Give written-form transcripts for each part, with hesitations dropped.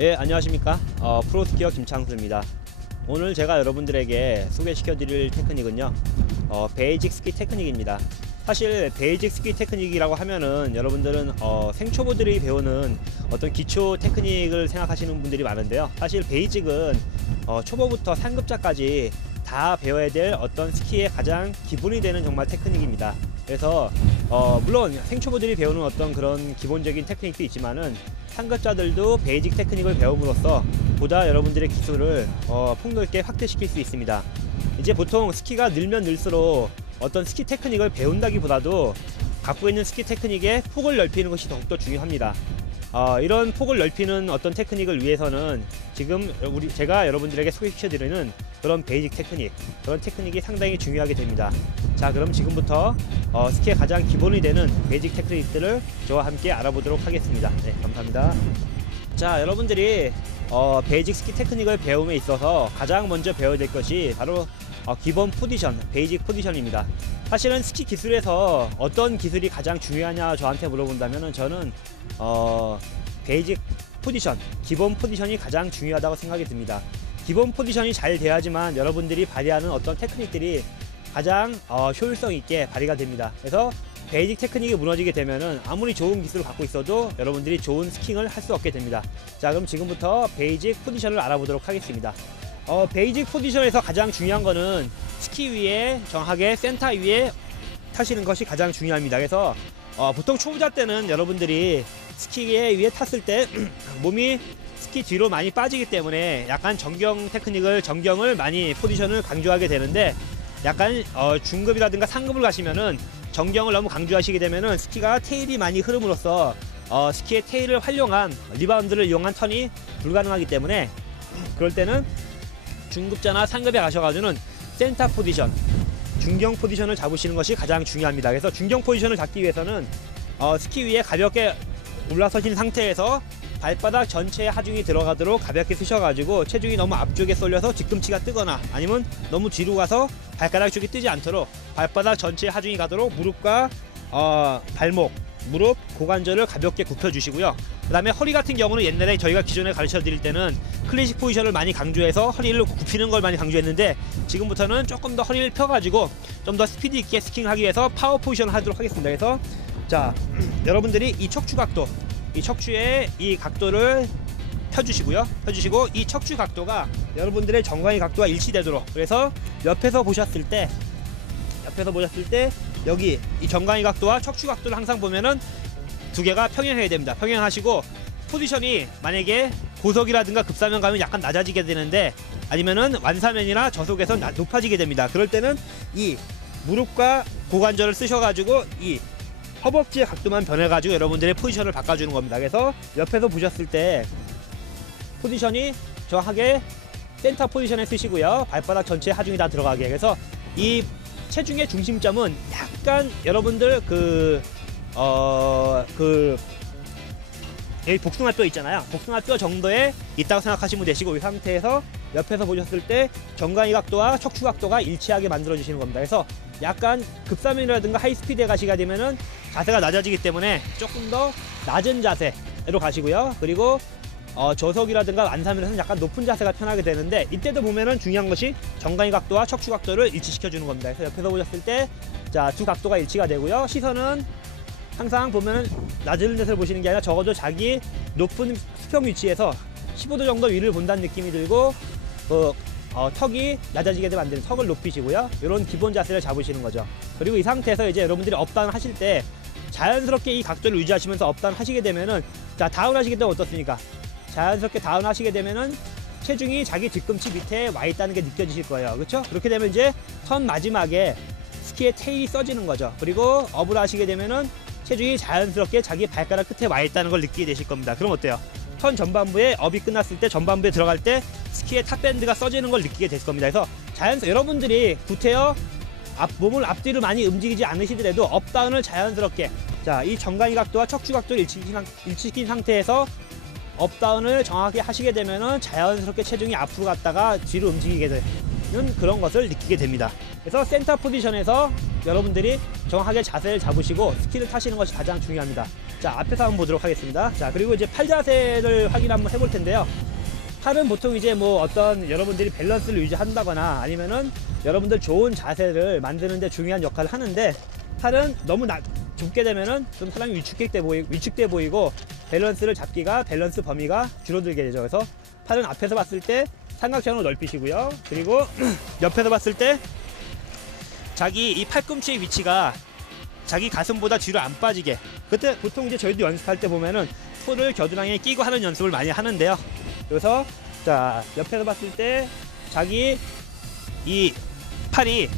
예, 안녕하십니까. 프로스키어 김창수입니다. 오늘 제가 여러분들에게 소개시켜 드릴 테크닉은요, 베이직 스키 테크닉입니다. 사실 베이직 스키 테크닉이라고 하면은 여러분들은 생초보들이 배우는 어떤 기초 테크닉을 생각하시는 분들이 많은데요. 사실 베이직은 초보부터 상급자까지 다 배워야 될 어떤 스키의 가장 기본이 되는 정말 테크닉입니다. 그래서 물론 생초보들이 배우는 어떤 그런 기본적인 테크닉도 있지만은 상급자들도 베이직 테크닉을 배움으로써 보다 여러분들의 기술을 폭넓게 확대시킬 수 있습니다. 이제 보통 스키가 늘면 늘수록 어떤 스키 테크닉을 배운다기보다도 갖고 있는 스키 테크닉의 폭을 넓히는 것이 더욱더 중요합니다. 이런 폭을 넓히는 어떤 테크닉을 위해서는 지금 제가 여러분들에게 소개시켜드리는 그런 베이직 테크닉, 그런 테크닉이 상당히 중요하게 됩니다. 자, 그럼 지금부터 스키의 가장 기본이 되는 베이직 테크닉들을 저와 함께 알아보도록 하겠습니다. 네, 감사합니다. 자, 여러분들이 베이직 스키 테크닉을 배움에 있어서 가장 먼저 배워야 될 것이 바로 기본 포지션, 베이직 포지션입니다. 사실은 스키 기술에서 어떤 기술이 가장 중요하냐 저한테 물어본다면 저는 베이직 포지션, 기본 포지션이 가장 중요하다고 생각이 듭니다. 기본 포지션이 잘 돼야지만 여러분들이 발휘하는 어떤 테크닉들이 가장 효율성 있게 발휘가 됩니다. 그래서 베이직 테크닉이 무너지게 되면은 아무리 좋은 기술을 갖고 있어도 여러분들이 좋은 스킹을 할 수 없게 됩니다. 자, 그럼 지금부터 베이직 포지션을 알아보도록 하겠습니다. 베이직 포지션에서 가장 중요한 거는 스키 위에 정확하게 센터 위에 타시는 것이 가장 중요합니다. 그래서 보통 초보자 때는 여러분들이 스키 위에 탔을 때 몸이 스키 뒤로 많이 빠지기 때문에 약간 정경을 많이 포지션을 강조하게 되는데, 약간 중급이라든가 상급을 가시면은 정경을 너무 강조하시게 되면은 스키가 테일이 많이 흐름으로써 스키의 테일을 활용한 리바운드를 이용한 턴이 불가능하기 때문에, 그럴 때는 중급자나 상급에 가셔가지고는 센터 포지션, 중경 포지션을 잡으시는 것이 가장 중요합니다. 그래서 중경 포지션을 잡기 위해서는 스키 위에 가볍게 올라서신 상태에서 발바닥 전체에 하중이 들어가도록 가볍게 쓰셔가지고 체중이 너무 앞쪽에 쏠려서 뒤꿈치가 뜨거나 아니면 너무 뒤로 가서 발가락 쪽이 뜨지 않도록 발바닥 전체에 하중이 가도록 무릎과 발목, 무릎, 고관절을 가볍게 굽혀주시고요. 그 다음에 허리 같은 경우는 옛날에 저희가 기존에 가르쳐 드릴 때는 클래식 포지션을 많이 강조해서 허리를 굽히는 걸 많이 강조했는데, 지금부터는 조금 더 허리를 펴가지고 좀 더 스피드 있게 스킹하기 위해서 파워 포지션을 하도록 하겠습니다. 그래서 자, 여러분들이 이 척추 각도, 이 척추의 이 각도를 펴주시고요. 펴주시고 이 척추 각도가 여러분들의 정강이 각도와 일치되도록, 그래서 옆에서 보셨을 때 여기 이 정강이 각도와 척추 각도를 항상 보면은 두 개가 평행해야 됩니다. 평행하시고 포지션이 만약에 고석이라든가 급사면 가면 약간 낮아지게 되는데, 아니면은 완사면이나 저속에서 높아지게 됩니다. 그럴 때는 이 무릎과 고관절을 쓰셔가지고 이 허벅지의 각도만 변해가지고 여러분들의 포지션을 바꿔주는 겁니다. 그래서 옆에서 보셨을 때 포지션이 정확하게 센터 포지션에 쓰시고요. 발바닥 전체에 하중이 다 들어가게. 그래서 이 체중의 중심점은 약간 여러분들 여기 복숭아뼈 있잖아요. 복숭아뼈 정도에 있다고 생각하시면 되시고, 이 상태에서 옆에서 보셨을 때 정강이 각도와 척추 각도가 일치하게 만들어 주시는 겁니다. 그래서 약간 급사면이라든가 하이스피드에 가시게 되면은 자세가 낮아지기 때문에 조금 더 낮은 자세로 가시고요. 그리고 저속이라든가 완사면에서는 약간 높은 자세가 편하게 되는데, 이때도 보면은 중요한 것이 정강이 각도와 척추 각도를 일치시켜 주는 겁니다. 그래서 옆에서 보셨을 때 자, 두 각도가 일치가 되고요. 시선은 항상 보면은 낮은 데서 보시는 게 아니라 적어도 자기 높은 수평 위치에서 15도 정도 위를 본다는 느낌이 들고, 턱이 낮아지게 되면 안 되는 턱을 높이시고요. 이런 기본 자세를 잡으시는 거죠. 그리고 이 상태에서 이제 여러분들이 업다운 하실 때 자연스럽게 이 각도를 유지하시면서 업다운 하시게 되면은, 자, 다운 하시게 되면 어떻습니까? 자연스럽게 다운 하시게 되면은 체중이 자기 뒤꿈치 밑에 와 있다는 게 느껴지실 거예요. 그렇죠? 그렇게 되면 이제 턴 마지막에 스키의 테일이 써지는 거죠. 그리고 업을 하시게 되면은 체중이 자연스럽게 자기 발가락 끝에 와 있다는 걸 느끼게 되실 겁니다. 그럼 어때요? 턴 전반부에 업이 끝났을 때 전반부에 들어갈 때 스키의 탑밴드가 써지는 걸 느끼게 될 겁니다. 그래서 자연스럽게 여러분들이 구태여 몸을 앞뒤로 많이 움직이지 않으시더라도 업다운을 자연스럽게, 자, 이 정강이 각도와 척추 각도를 일치시킨 상태에서 업다운을 정확하게 하시게 되면은 자연스럽게 체중이 앞으로 갔다가 뒤로 움직이게 되는 그런 것을 느끼게 됩니다. 그래서 센터 포지션에서 여러분들이 정확하게 자세를 잡으시고 스키를 타시는 것이 가장 중요합니다. 자, 앞에서 한번 보도록 하겠습니다. 자, 그리고 이제 팔 자세를 확인 한번 해볼 텐데요. 팔은 보통 이제 뭐 어떤 여러분들이 밸런스를 유지한다거나 아니면은 여러분들 좋은 자세를 만드는 데 중요한 역할을 하는데, 팔은 너무 좁게 되면은 좀 사람이 위축돼 보이고 밸런스를 잡기가, 밸런스 범위가 줄어들게 되죠. 그래서 팔은 앞에서 봤을 때 삼각형으로 넓히시고요. 그리고 옆에서 봤을 때 자기 이 팔꿈치의 위치가 자기 가슴보다 뒤로 안 빠지게. 그때 보통 이제 저희도 연습할 때 보면은 손을 겨드랑이에 끼고 하는 연습을 많이 하는데요. 그래서 자, 옆에서 봤을 때 자기 이 팔이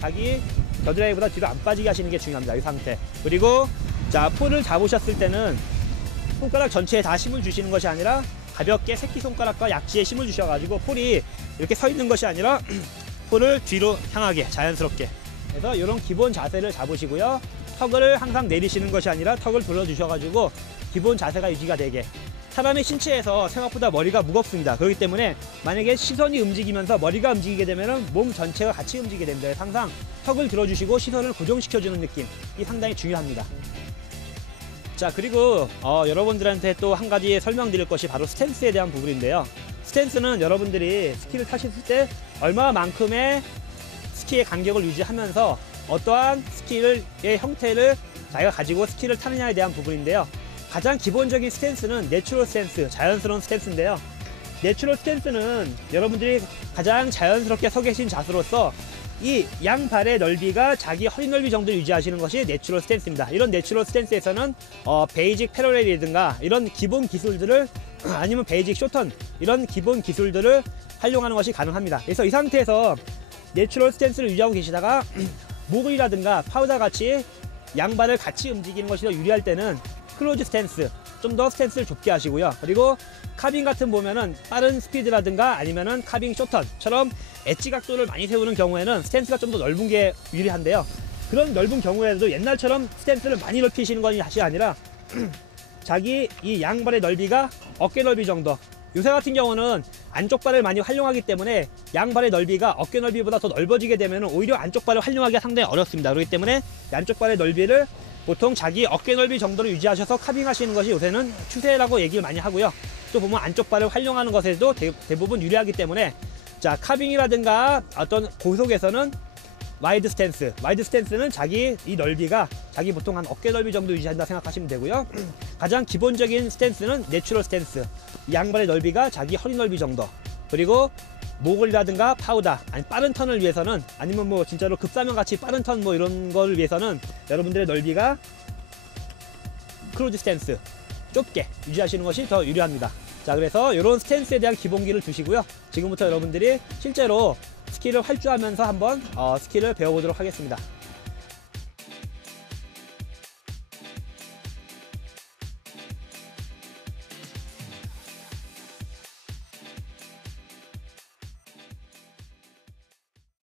자기 겨드랑이보다 뒤로 안 빠지게 하시는 게 중요합니다. 이 상태. 그리고 자, 폴을 잡으셨을 때는 손가락 전체에 다 힘을 주시는 것이 아니라 가볍게 새끼손가락과 약지에 힘을 주셔가지고 폴이 이렇게 서 있는 것이 아니라 폴을 뒤로 향하게 자연스럽게. 그래서 이런 기본 자세를 잡으시고요. 턱을 항상 내리시는 것이 아니라 턱을 돌려주셔가지고 기본 자세가 유지가 되게. 사람의 신체에서 생각보다 머리가 무겁습니다. 그렇기 때문에 만약에 시선이 움직이면서 머리가 움직이게 되면 몸 전체가 같이 움직이게 됩니다. 항상 턱을 들어주시고 시선을 고정시켜주는 느낌이 상당히 중요합니다. 자, 그리고 여러분들한테 또 한 가지 설명드릴 것이 바로 스탠스에 대한 부분인데요. 스탠스는 여러분들이 스키를 타실 때 얼마만큼의 스키의 간격을 유지하면서 어떠한 스키의 형태를 자기가 가지고 스키를 타느냐에 대한 부분인데요. 가장 기본적인 스탠스는 내추럴 스탠스, 자연스러운 스탠스인데요. 내추럴 스탠스는 여러분들이 가장 자연스럽게 서 계신 자세로서 이 양발의 넓이가 자기 허리 넓이 정도 유지하시는 것이 내추럴 스탠스입니다. 이런 내추럴 스탠스에서는 베이직 패러렐이든가 이런 기본 기술들을 아니면 베이직 쇼턴 이런 기본 기술들을 활용하는 것이 가능합니다. 그래서 이 상태에서 내추럴 스탠스를 유지하고 계시다가 목이라든가 파우더 같이 양발을 같이 움직이는 것이 더 유리할 때는 클로즈 스탠스, 좀 더 스탠스를 좁게 하시고요. 그리고 카빙 같은 보면은 빠른 스피드라든가 아니면은 카빙 쇼턴처럼 엣지 각도를 많이 세우는 경우에는 스탠스가 좀 더 넓은 게 유리한데요. 그런 넓은 경우에도 옛날처럼 스탠스를 많이 넓히시는 것이 아니라 자기 이 양발의 넓이가 어깨 넓이 정도. 요새 같은 경우는 안쪽 발을 많이 활용하기 때문에 양발의 넓이가 어깨 넓이보다 더 넓어지게 되면 오히려 안쪽 발을 활용하기가 상당히 어렵습니다. 그렇기 때문에 안쪽 발의 넓이를 보통 자기 어깨 넓이 정도로 유지하셔서 카빙하시는 것이 요새는 추세라고 얘기를 많이 하고요. 또 보면 안쪽 발을 활용하는 것에도 대부분 유리하기 때문에 자, 카빙이라든가 어떤 고속에서는 와이드 스탠스. 와이드 스탠스는 자기 이 넓이가 자기 보통 한 어깨 넓이 정도 유지한다 생각하시면 되고요. 가장 기본적인 스탠스는 내추럴 스탠스. 양발의 넓이가 자기 허리 넓이 정도. 그리고 목을이라든가 파우더, 아니 빠른 턴을 위해서는 아니면 뭐 진짜로 급사면 같이 빠른 턴 뭐 이런 걸 위해서는 여러분들의 넓이가 클로즈 스탠스 좁게 유지하시는 것이 더 유리합니다. 자, 그래서 이런 스탠스에 대한 기본기를 두시고요. 지금부터 여러분들이 실제로 스키를 활주하면서 한번 스키를 배워보도록 하겠습니다.